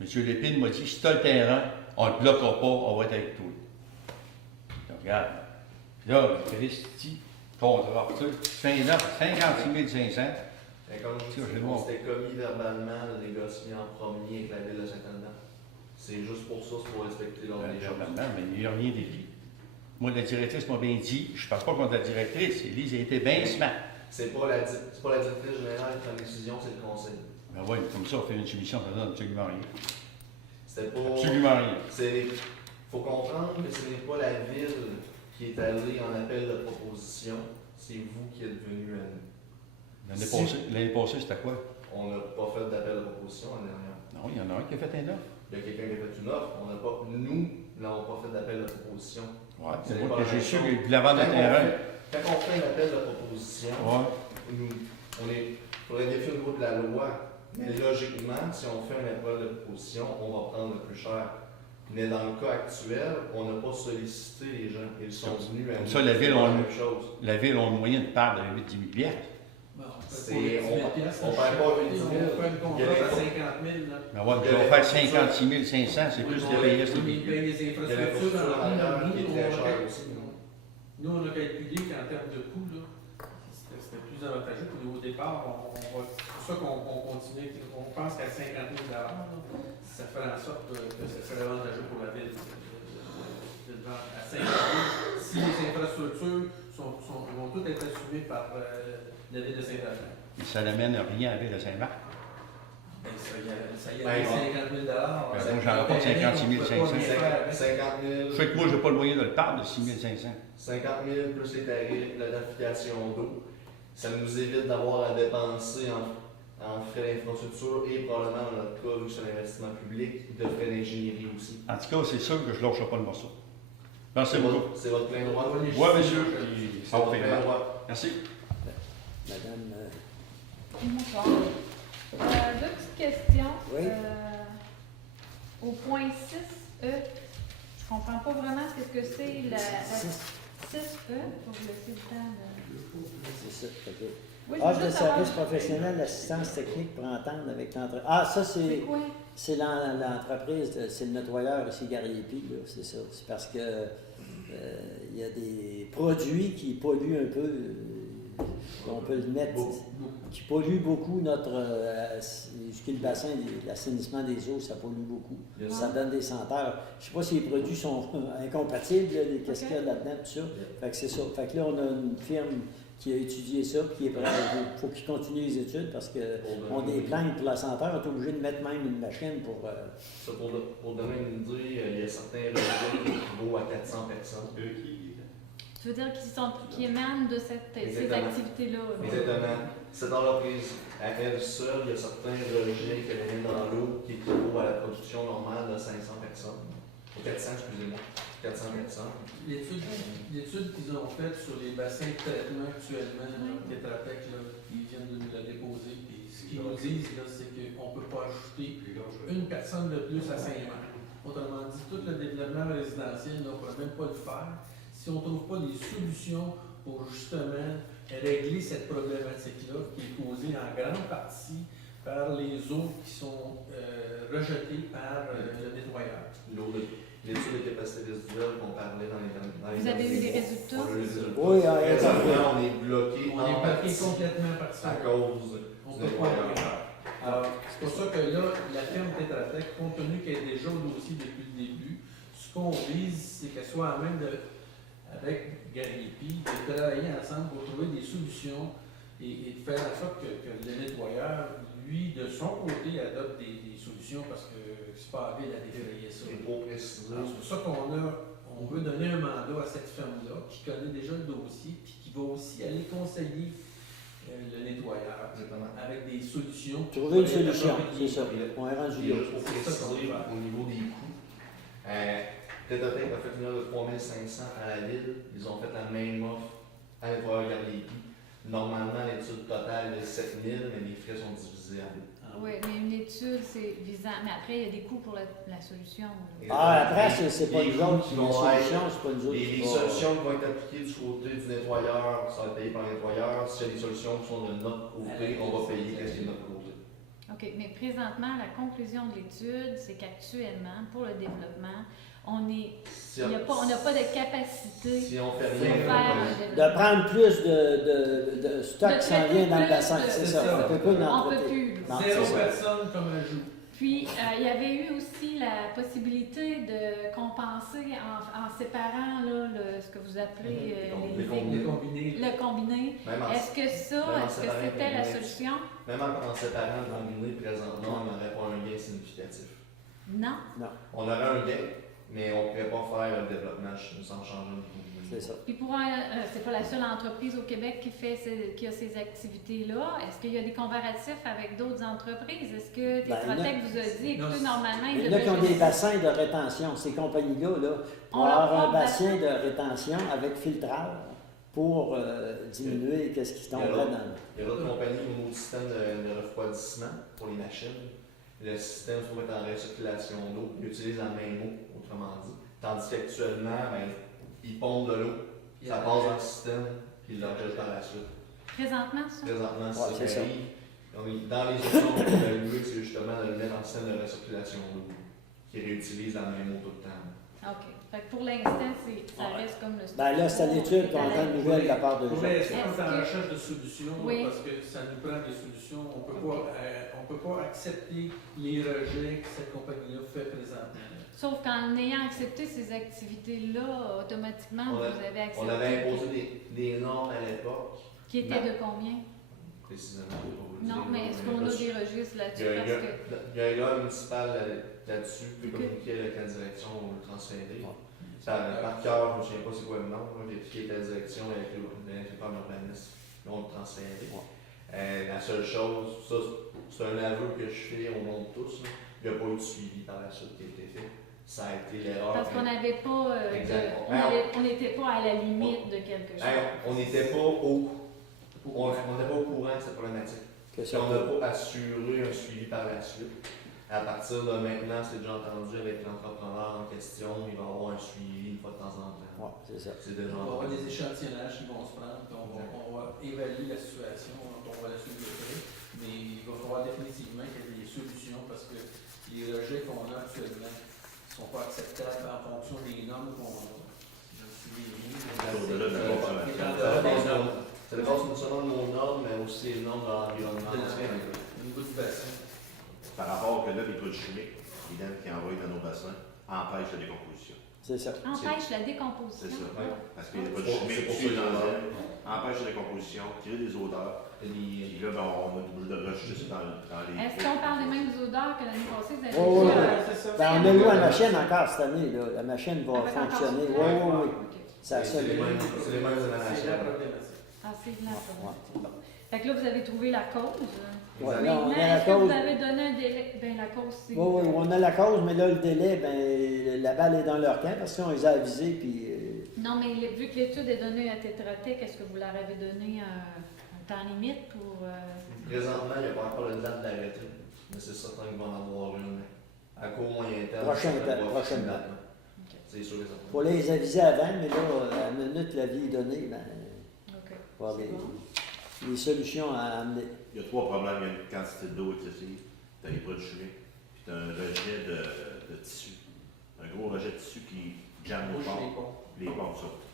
M. Lépine m'a dit, si tu as le terrain, on ne le bloquera pas, on va être avec toi. Donc, regarde. Puis là, Christy, contrat, tu fais une offre 56 500. Et comme je Tiens, dis, je vais on voir. s'était commis verbalement de négocier en premier avec la ville de Saint-Alban. C'est juste pour ça, c'est pour respecter l'ordre des choses. Mais il n'y a rien d'écrit. Moi, la directrice m'a bien dit, je ne parle pas contre la directrice, Élise a été bien smart. C'est pas la directrice générale qui prend la décision, c'est le conseil. Ben oui, comme ça, on fait une soumission, ça donne absolument rien. C'était pas. Absolument rien. Il faut comprendre que ce n'est pas la ville qui est allé en appel de proposition, c'est vous qui êtes venu à nous. L'année passée, c'était quoi? On n'a pas fait d'appel de proposition l'année dernière. Non, il y en a un qui a fait un offre. Il y a quelqu'un qui a fait une offre, nous n'avons pas fait d'appel de proposition. Ouais, C'est c'est moi pas que j'ai la su même qu'il chose. voulait vendre le terrain. Quand on fait un appel de proposition, Ouais. il faudrait définir au niveau de la loi. Mais logiquement, si on fait un appel de proposition, on va prendre le plus cher. Mais dans le cas actuel, on n'a pas sollicité les gens. Ils sont venus à Comme nous ça, la dire ville, la on- même chose. La ville a une moyenne de part de 8-10 000 piastres. Bon, C'est- pour les 18 on piastres, perd je pas sais 8 000. On fait une Il y contrat avait à pas- 50 000. Là. Mais ouais, Il y je vais avait faire pas de 56 500, c'est plus Oui, que on payer a- ce oui, paye les Il y a la infrastructures posture en arrière nous, qui est on très a- chère aussi. Nous, on a calculé qu'en termes de coût, là, c'était plus avantageux. Puis au départ, c'est pour ça qu'on continue. On pense qu'à 50 000 là, ça ferait en sorte que ce serait avantageux pour la ville de le vendre à 50 000. Si les infrastructures vont toutes être assumées par la ville de Saint-Antoine. Ça n'amène rien à la ville de Saint-Marc. Ça y est, Ben, 50 000 moi, j'en rapporte 56 500. 50 000, Fait que moi, je n'ai pas le moyen de le perdre de 6 500. 50 000 plus les tarifs, l'affiliation d'eau. Ça nous évite d'avoir à dépenser en frais d'infrastructure et probablement, dans notre cas, vu que c'est un investissement public, de frais d'ingénierie aussi. En tout cas, c'est sûr que je ne lâcherai pas le morceau. Merci beaucoup. C'est votre plein droit. Oui, monsieur. C'est votre plein droit. Merci. Madame, Bonsoir. Deux petites questions. Oui. Au point 6E, je comprends pas vraiment ce que c'est la 6E, pour vous laisser le temps de... c'est ça. OK. Oui, je veux Âge de juste savoir- service professionnel, assistance technique pour entendre avec l'entreprise. Ah, ça, C'est c'est quoi? c'est l'entreprise, c'est le nettoyeur ici, Gariepi, là, c'est ça. C'est parce que il y a des produits qui polluent un peu, on peut le mettre, qui polluent beaucoup notre, jusqu'à le bassin, l'assainissement des eaux, ça pollue beaucoup. Yes. Ça donne des senteurs. Je ne sais pas si les produits sont incompatibles, là, qu'est-ce Ok. qu'il y a là-dedans, tout ça. Fait que c'est ça. Fait que là, on a une firme qui a étudié ça, puis qui est prêt. Il faut qu'il continue les études parce qu'on a des plaintes pour la senteur. On est obligé de mettre même une machine pour. Ça, pour donner une idée, il y a certains rejets qui vaut à 400 personnes. Tu veux dire qui émanent de ces Exactement. activités-là? là? Exactement. Cette entreprise, à elle seule, il y a certains rejets qu'elle met dans l'eau qui équivaut à la production normale de 500 personnes. 400, excusez-moi. 400 personnes. L'étude qu'ils ont faite sur les bassins de traitement actuellement, Tetra Tech, là, ils viennent de nous la déposer. Puis ce qu'ils nous disent, là, c'est qu'on ne peut pas ajouter une personne de plus à Saint-Marc. Autrement dit, tout le développement résidentiel, là, on ne pourrait même pas le faire si on ne trouve pas des solutions pour justement régler cette problématique-là qui est causée en grande partie par les eaux qui sont rejetées par le nettoyeur. L'étude de capacité résiduelle qu'on parlait dans les Vous avez eu les résultats? On a eu les résultats. Oui, Présentement, on est bloqué On est en parti partie complètement par ça. à cause On du peut pas nettoyeur. rien faire. Alors, c'est pour ça que là, la firme Tetra Tech, compte tenu qu'elle est déjà au dossier depuis le début, ce qu'on vise, c'est qu'elle soit à même avec Gariepi, de travailler ensemble pour trouver des solutions et de faire en sorte que le nettoyeur, lui, de son côté, adopte des solutions parce que c'est pas à ville à défrayer ça. Et pour préciser, Alors, c'est pour ça on veut donner un mandat à cette firme-là qui connaît déjà le dossier puis qui va aussi aller conseiller le nettoyeur exactement. avec des solutions. Trouver une solution, appropriées. c'est ça. On est rendu Et là. juste pour C'est ça qu'on préciser, va faire. au niveau des coûts, Tetra Tech a fait une offre de 3 500 à la ville. Ils ont fait la même offre à nettoyeur Gariepi. Normalement, l'étude totale est 7 000, mais les frais sont divisés en deux. Oui, mais une étude, c'est visant. Mais après, il y a des coûts pour la solution. Ah, après, c'est pas Les nous coûts autres qui qui vont les solutions, être- c'est pas nous autres Les qui va- solutions qui vont être appliquées du côté du nettoyeur, ça va être payé par le nettoyeur. S'il y a des solutions qui sont de notre côté, on va payer qu'est-ce qui est de notre côté. OK, mais présentement, la conclusion de l'étude, c'est qu'actuellement, pour le développement, on n'a pas de capacité Si on fait pour rien, faire on va un payer. De développement. prendre plus de stock De qui s'en vient dans le traiter bassin, plus c'est de- ça. c'est ça. On peut pas On peut l'entretenir. plus. Non, Zéro c'est ça. personne comme ajout. Puis, il y avait eu aussi la possibilité de compenser en séparant là, ce que vous appelez Les Les combinés. le combiné. Même en, Est-ce que Même en séparant c'était la les solution? même en séparant le combiné présentement, on n'aurait pas un gain significatif. Non. On aurait un gain, Mais on ne pourrait pas faire le développement sans changer de niveau. C'est ça. Puis c'est pas la seule entreprise au Québec qui a ces activités-là. Est-ce qu'il y a des comparatifs avec d'autres entreprises? Est-ce que Tétrotech vous a dit, écoutez, normalement, Il y en a qui ont des bassins de rétention. Ces compagnies-là, On vont leur avoir un prend bassin de rétention avec filtrage pour diminuer ce qui tomberait dans Il y a d'autres compagnies qui ont un système de refroidissement pour les machines. Le système se trouve être en recirculation d'eau. Ils utilisent la même eau, autrement dit. Tandis qu'actuellement, ils pompent de l'eau, ça passe dans le système, puis ils le rejettent par la suite. Présentement, ça? Présentement, Ouais, c'est c'est ça. ça. Donc, dans les options qu'on a évaluées, c'est justement de le mettre en système de recirculation d'eau, qui réutilise la même eau tout le temps. OK. Fait que pour l'instant, ça reste comme le Ben là, c'est à l'étude qu'on entend une nouvelle de la part de Pour gens. l'instant, on est en Est-ce que- recherche de solutions Oui. parce que ça nous prend des solutions. On peut pas accepter les rejets que cette compagnie-là fait présentement. Sauf qu'en ayant accepté ces activités-là, automatiquement, On a- vous avez accepté. On avait imposé des normes à l'époque, Qui étaient de combien? précisément. Non, mais est-ce qu'on a des registres Il y là-dessus? a, Parce que il y a un gars municipal là-dessus qui peut Ok. communiquer avec la direction ou le transférer. Par cœur, je ne me souviens pas c'est quoi le nom, j'ai vérifié la direction avec l'inspecteur urbaniste, ils l'ont transféré. La seule chose, ça c'est un aveu que je fais au nom de tous, là. Il n'y a pas eu de suivi par la suite qui a été fait. Ça a été l'erreur. Parce qu'on n'avait pas, Exact. on n'était pas à la limite de quelque chose. On n'était pas on n'était pas au courant de cette problématique. Que Puis ça on n'a pas assuré un suivi par la suite. À partir de maintenant, c'est déjà entendu avec l'entrepreneur en question, il va y avoir un suivi une fois de temps en temps. Ouais, c'est ça. C'est déjà On va avoir entendu. des échantillonnages qui vont se prendre, puis on va évaluer la situation, on va la suivre de près. Mais il va falloir définitivement qu'il y ait des solutions parce que les rejets qu'on a actuellement ne sont pas acceptables en fonction des normes qu'on a. Je me souviens, Au-delà de la consommation. Ça dépasse non seulement nos normes, mais aussi les normes de l'environnement. au niveau du bassin. Par rapport que là, les produits chimiques, évidemment, qui envoient dans nos bassins, empêchent la décomposition. C'est ça. Empêche la décomposition. C'est ça. Ouais. Parce que les C'est produits pour chimiques ça tuent que- l'enzyme, empêchent la décomposition, créent des odeurs. Puis là, on est obligé de rejeter ça dans les. Est-ce qu'on parle des mêmes odeurs que l'année passée? Vous avez Oh, oui, dit, oui. c'est ça. Ben, on a loué la machine encore cette année. Là. La machine va avec encore fonctionner. du Oui, temps? oui, oui. Ok. Ça, ça, C'est les mêmes C'est la émanations. problématique. Ah, c'est là, ça. Bon. Fait que là, vous avez trouvé la cause. Ouais, Oui, là, on a mais la est-ce que cause. vous avez donné un délai? Ben, la cause, c'est... Oui, oui, on a la cause, mais là, le délai, ben, la balle est dans leur camp parce qu'on les a avisés. Puis, Non, mais vu que l'étude est donnée à Tétrotech, est-ce que vous leur avez donné un temps limite pour... Présentement, il n'y a pas encore de date d'arrêté, mais c'est certain qu'il va en avoir une. À court moyen terme. Prochainement. ça va pas Prochainement. finir. C'est sûr et certain. faut les aviser avant, mais là, à la minute la vie est donnée, ben, OK. il va y avoir C'est bon. des solutions à amener. Il y a trois problèmes. Il y a une quantité d'eau excessive, tu as les produits chimiques, puis tu as un rejet de tissu. Un gros rejet de tissu qui jamme les pompes. Les pompes sautent.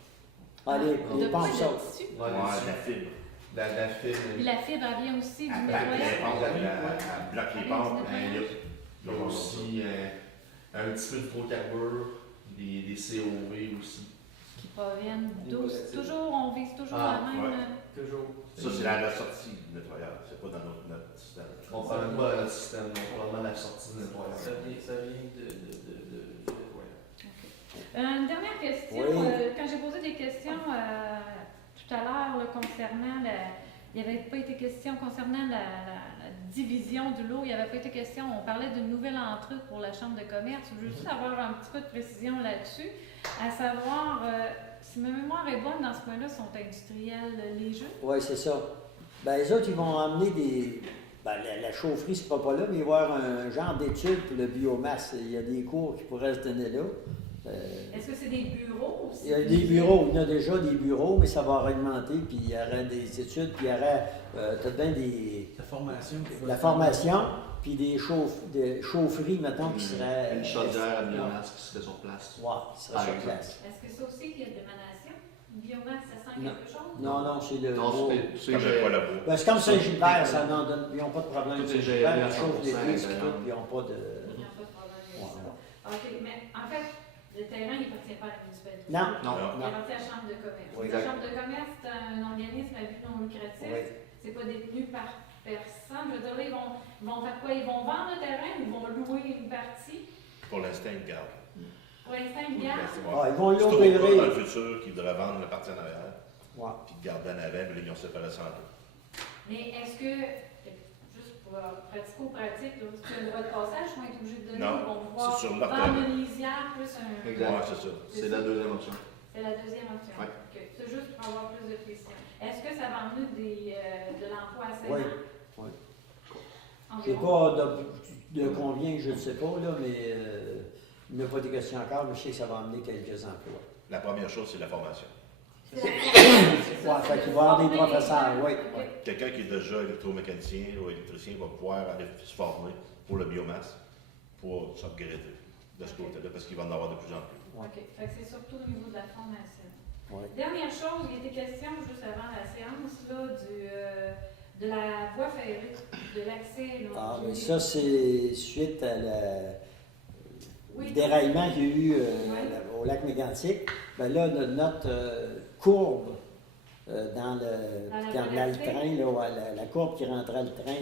Ah, les De quoi, pompes de sautent. tissu? Ouais, Ouais, dessus. la fibre. La fibre. Puis la fibre, elle vient aussi du Elle bloque les nettoyage? pompes. Elle bloque les pompes. Il y a aussi un petit peu d'hydrocarbures, des COV aussi. Qui proviennent Des d'où? volatiles. Toujours, on vise toujours Ah, la même... ouais. Toujours. Ça, c'est la sortie du nettoyeur. C'est pas dans notre système. On ne parle même pas de notre système, on parle vraiment de la sortie du nettoyeur. Ça vient du nettoyeur. Une dernière question. Oui. Quand j'ai posé des questions tout à l'heure là, concernant il n'y avait pas été question concernant la division du lot, il n'y avait pas été question, on parlait d'une nouvelle entrée pour la Chambre de commerce. Je veux juste avoir un petit peu de précision là-dessus, à savoir, si ma mémoire est bonne, dans ce point-là, sont industriels les jeux. Oui, c'est ça. Ben, les autres, ils vont emmener des. Ben, la chaufferie ne sera pas là, mais il va y avoir un genre d'étude pour le biomasse. Il y a des cours qui pourraient se donner là. Est-ce que c'est des bureaux? Ou Il y a des bureaux, il y en a déjà des bureaux, mais ça va augmenter, puis il y aurait des études, puis il y aurait tout de même La formation. la formation, puis des chaufferies, mettons, qui seraient. Une chaudière à biomasse qui serait sur place. Ouais, qui serait sur place. Est-ce que ça aussi, il y a de l'émanation? Une biomasse, ça sent Non. quelque chose? Non, non, c'est le. Non, C'est comme le poêle à bois. Ben, c'est comme Saint-Gilbert, ça n'en donne. Ils n'ont pas de problème. Tout est Saint-Gilbert, géré à ils chauffent des 100% disques, d'ailleurs. tout, puis ils n'ont pas de. Il n'y a pas de problème avec ça. OK, mais en fait, le terrain, il appartient pas à la municipalité. Non, Non. Il non. appartient à la Chambre de commerce. Oui. La Chambre de commerce, c'est un organisme à but non lucratif. Oui. C'est pas détenu par personne. Je veux dire, là, ils vont faire quoi? Ils vont vendre le terrain ou ils vont louer une partie? Pour l'instant, ils gardent. Pour l'instant, il Oui, garde. ben, c'est Ah, bon. ils vont C'est au l'opérer. cas, dans le futur, qu'ils devraient vendre la partie en arrière, Ouais. puis garder en avant, mais là, ils ont séparé ça en deux. Mais est-ce que, juste pour pratico-pratique, là, est-ce que le droit de passage vont être obligés de donner? Non, Ils vont pouvoir c'est sur leur vendre terrain. une lisière plus un. Exact. Ouais, c'est ça. C'est la deuxième option. C'est la deuxième option. Ouais. Ok. C'est juste pour avoir plus de précision. Est-ce que ça va emmener de l'emploi à Oui. 7 ans? Oui. Environ. Je sais pas de combien, je ne sais pas, là, mais il n'y a pas de question encore, mais je sais que ça va amener quelques emplois. La première chose, c'est la formation. C'est la- Ouais, fait qu'il va y avoir des former les professeurs, gens. oui. Ok. Quelqu'un qui est déjà électromécanicien ou électricien va pouvoir aller se former pour le biomasse, pour s'upgrader de ce côté-là, parce qu'il va en avoir de plus en plus. Ouais. OK. Fait que c'est surtout au niveau de la formation. Ouais. Dernière chose, il était question juste avant la séance là, de la voie ferrée, de l'accès. là. Ah, mais ça, c'est suite à le Oui. déraillement qu'il y a eu Ouais. au lac Mégantic. Ben là, notre courbe dans le train, là, ouais, la courbe qui rentrait le train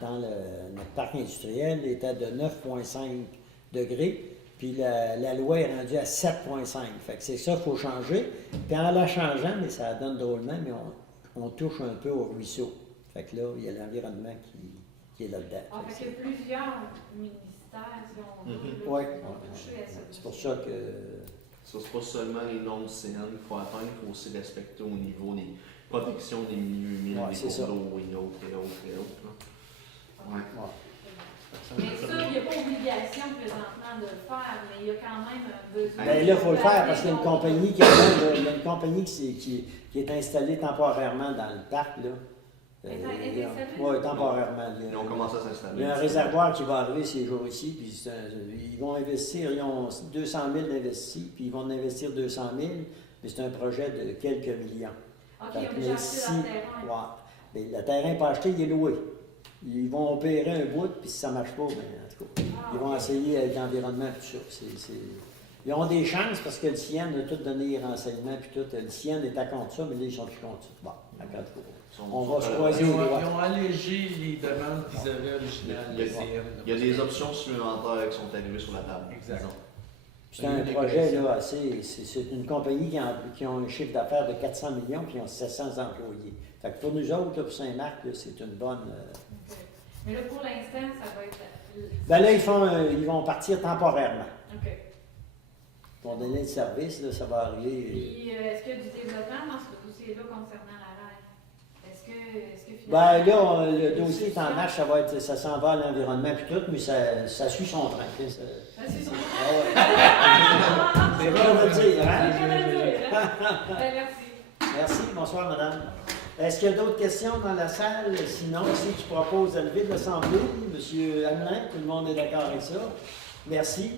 dans notre parc industriel était de 9,5 degrés. Puis la loi est rendue à 7,5. Fait que c'est ça qu'il faut changer. Puis en la changeant, mais ça donne drôlement, mais on touche un peu au ruisseau. Fait que là, il y a l'environnement qui est là-dedans. Ah, fait qu'il y a plusieurs ministères, si on veut, Mhm. là, Ouais. qui vont toucher à ça. C'est pour ça que. Ça, c'est pas seulement les normes CN qu'il faut atteindre, il faut aussi respecter au niveau des protections des milieux humides, Ouais, des c'est cours ça. d'eau et autres et autres et autres. là. Ouais. Ouais. Mais ça, il n'y a pas obligation présentement de le faire, mais il y a quand même un besoin. Ben là, il faut le faire parce qu'il y a une compagnie il y a une compagnie qui est installée temporairement dans le parc, là. Elle est installée? Oui, temporairement. Ils ont commencé à s'installer. Il y a un réservoir qui va arriver ces jours-ci, puis ils vont investir, ils ont 200 000 investis, puis ils vont en investir 200 000, mais c'est un projet de quelques millions. OK, Fait ils que ont déjà si- acheté leur terrain. ouais. Mais le terrain n'est pas acheté, il est loué. Ils vont opérer un bout, puis si ça ne marche pas, ben, en tout cas, Ah, ils vont ok. essayer avec l'environnement et tout ça. Ils ont des chances parce que le CIEN a tout donné les renseignements, puis tout. Le CIEN est à contre ça, mais là, ils sont plus contre ça. Bon, en tout cas, on va se croiser Ils les ont, doigts. ils ont allégé les demandes qu'ils avaient originales. Il y a- le CN. Il y a des options supplémentaires qui sont arrivées sur la table. Exact. disons. C'est un projet, là, assez. C'est une compagnie qui a un chiffre d'affaires de 400 millions, puis ils ont 700 employés. Fait que pour nous autres, là, pour Saint-Marc, là, c'est une bonne. OK. Mais là, pour l'instant, ça va être. Ben là, ils vont partir temporairement. OK. Pour donner le service, là, ça va arriver. Puis, est-ce qu'il y a du développement dans ce dossier-là concernant la RAI? Est-ce que Ben finalement. là, le dossier est en marche, ça s'en va à l'environnement puis tout, mais ça suit son train. Tu sais, Ah, c'est son Ah ouais. C'est vrai de le dire, hein? Ben, merci. Merci, bonsoir madame. Est-ce qu'il y a d'autres questions dans la salle? Sinon, c'est qui propose de lever de l'Assemblée, M. Hamelin, tout le monde est d'accord avec ça. Merci.